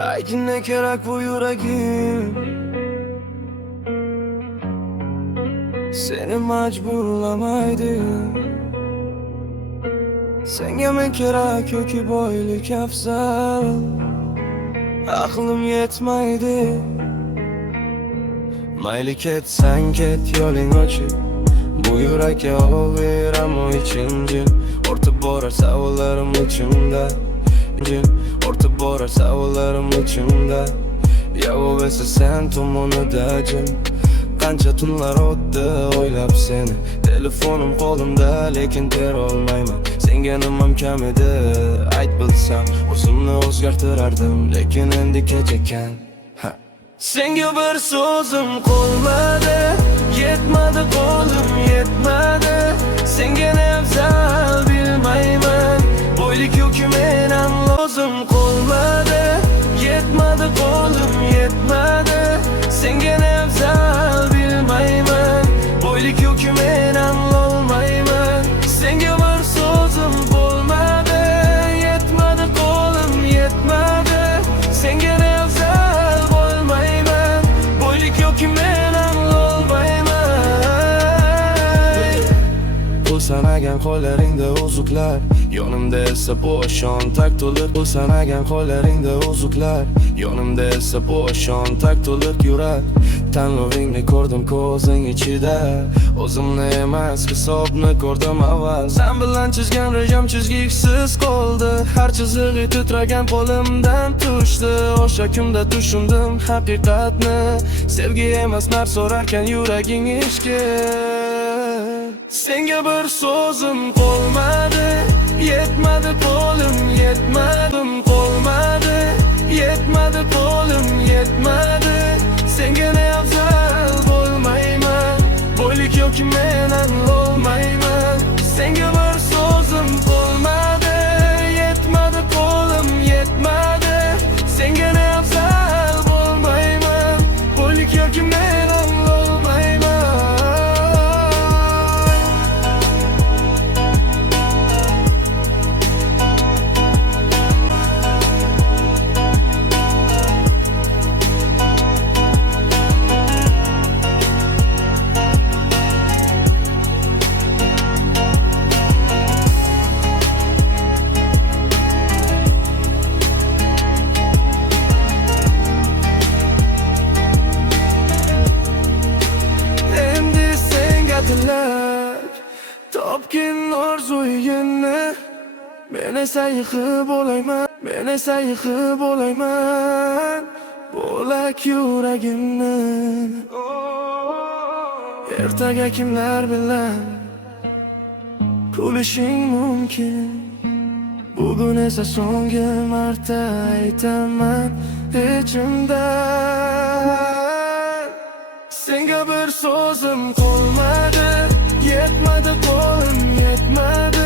Aykin ne kerak bu yuragim, seni majburlamaydi. Senga men kerak yoki boylik afzal, aqlim yetmaydi. Mayli ketsang ket, yo'ling ochiq, bu yurakka ol ammo ichim jim. Ortib borar savollarim ichimda, ortib borar savollarim ichimda. Javob esa sen tomonida jim. Qancha tunlar o'tdi o'ylab seni, telefonim qo'limda lekin tera olmayman. Senga nimam kam edi ayt bilsam, o'zimni o'zgartirardim lekin endi kech ekan. Senga bir so'zim qolmadi, yetmadi qo'lim yetmadi. Senga ne afzal bilmayman, boylik yoki men ham lozim qolmadi. Yetmadi qo'lim yetmadi, senga ne afzal bilmayman, boylik yoki men ham olmayman. Senga bir so'zim bo'lmadi, yetmadi qo'lim yetmadi. Senga ne afzal bo'lmayman, boylik yoki men ham olmayman. Bu sanagan qo'llaringda uzuklar, yonimda esa bo'sh shontak to'lib. Bu sanagan qo'llaringda uzuklar, yonimda esa bo'sh shontak to'lib yurar. Tanlovingni ko'rdim ko'zing ichida, o'zimni emas hisobni ko'rdim avval. Sen bilan chizgan rejam chizgiksiz qoldi, har chizig'i titragan qo'limdan tushdi. O'sha kunda tushundim haqiqatni, sevgi emas narx so'rarkan yuraging ishga. Senga bir so'zim qolmadi, yetmadi qo'lim yetmadim qolmadi. Yetmadi qo'lim yetmadi, senga ne afzal bo'lmayman, boylik yoki men ham olmayman. Senga bir so'zim qolmadi, yetmadi qo'lim yetmadi. Senga ne afzal bo'lmayman, boylik yoki men ham olmayman. Topgin orzuyingni, men esa yiqib olayman, men esa yiqib olayman bo'lak yuragimni. Ertaga kimlar bilan kulishing mumkin, bugun esa so'nggi marta aytaman ichimdan. Senga bir so'zim qolmadi, yetmadi qo'lim yetmadi.